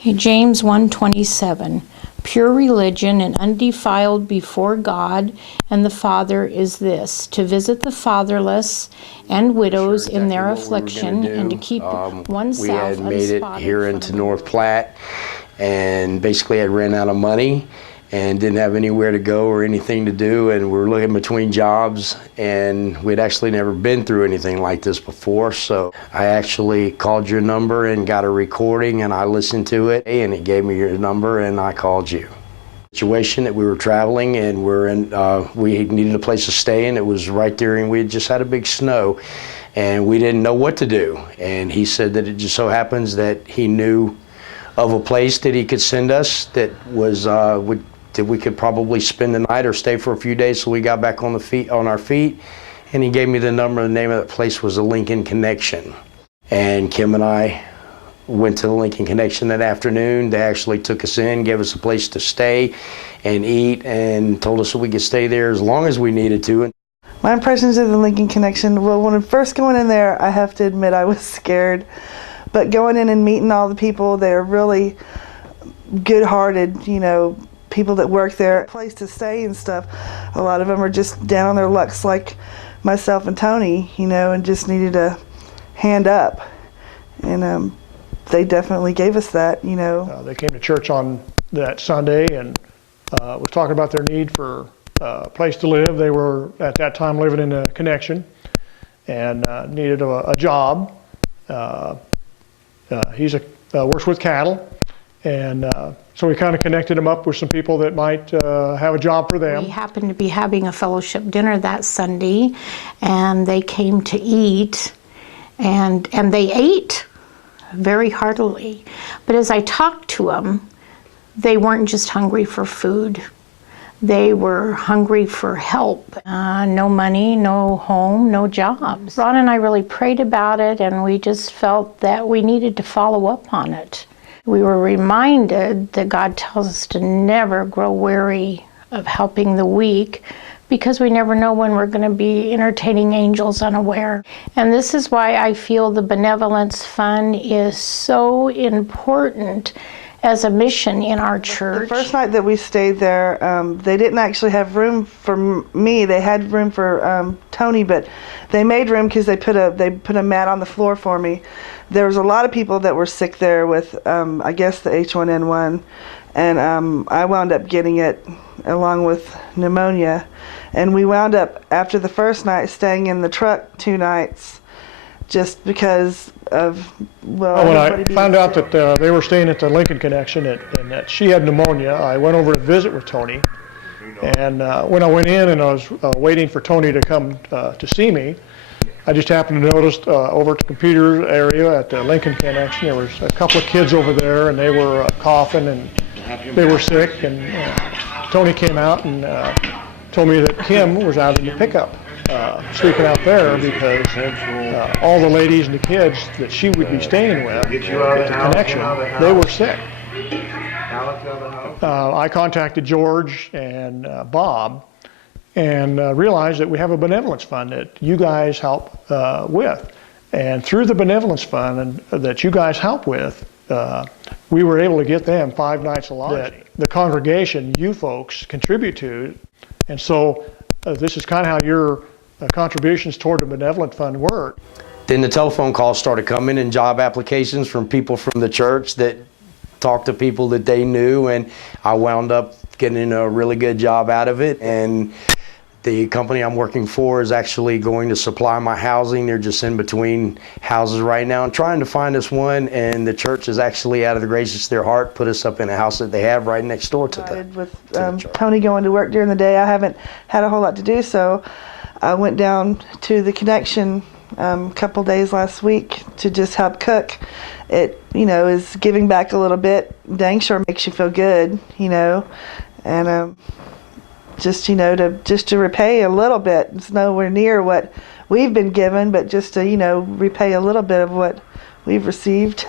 Okay, James 1:27. Pure religion and undefiled before God and the Father is this, to visit the fatherless and widows in their affliction and to keep oneself unspotted. We had made it here into North Platte and basically had ran out of money and didn't have anywhere to go or anything to do, and we were looking between jobs, and we'd actually never been through anything like this before. So I actually called your number and got a recording, and I listened to it, and it gave me your number, and I called you. Situation that we were traveling, and we needed a place to stay, and it was right there, and we had just had a big snow, and we didn't know what to do. And he said that it just so happens that he knew of a place that he could send us that was that we could probably spend the night or stay for a few days, so we got back on our feet, and he gave me the number. The name of that place was the Lincoln Connection, and Kim and I went to the Lincoln Connection that afternoon. They actually took us in, gave us a place to stay and eat, and told us that we could stay there as long as we needed to. My impressions of the Lincoln Connection, well, when I first going in there, I have to admit I was scared, but going in and meeting all the people, they're really good-hearted, you know, people that work there, place to stay and stuff. A lot of them are just down on their lucks like myself and Tony, you know, and just needed a hand up. And they definitely gave us that, you know. They came to church on that Sunday and was talking about their need for a place to live. They were at that time living in a connection and needed a job. He works with cattle, and so we kind of connected him up with some people that might have a job for them. We happened to be having a fellowship dinner that Sunday, and they came to eat, and they ate very heartily. But as I talked to them, they weren't just hungry for food. They were hungry for help. No money, no home, no jobs. Ron and I really prayed about it, and we just felt that we needed to follow up on it. We were reminded that God tells us to never grow weary of helping the weak, because we never know when we're going to be entertaining angels unaware. And this is why I feel the Benevolence Fund is so important as a mission in our church. The first night that we stayed there, they didn't actually have room for me. They had room for Tony, but they made room because they put a mat on the floor for me. There was a lot of people that were sick there with, I guess, the H1N1, and I wound up getting it along with pneumonia. And we wound up, after the first night, staying in the truck 2 nights just because of, well, when I found out that they were staying at the Lincoln Connection and that she had pneumonia, I went over to visit with Tony. And when I went in and I was waiting for Tony to come to see me, I just happened to notice over at the computer area at the Lincoln Connection, there was a couple of kids over there, and they were coughing and they were sick. And Tony came out and told me that Kim was out in the pickup, sleeping out there because all the ladies and the kids that she would be staying with at the connection, they were sick. I contacted George and Bob and realized that we have a benevolence fund that you guys help with. And through the benevolence fund that you guys help with, we were able to get them 5 nights of lodging. The congregation, you folks, contribute to. And so this is kind of how your contributions toward the benevolent fund work. Then the telephone calls started coming and job applications from people from the church that talked to people that they knew, and I wound up getting a really good job out of it. And the company I'm working for is actually going to supply my housing. They're just in between houses right now and trying to find us one, and the church is actually, out of the gracious of their heart, put us up in a house that they have right next door to the With Tony going to work during the day, I haven't had a whole lot to do, so I went down to the Connection a couple days last week to just help cook. It, you know, is giving back a little bit. Dang sure makes you feel good, you know, and just, you know, to repay a little bit. It's nowhere near what we've been given, but just to, you know, repay a little bit of what we've received.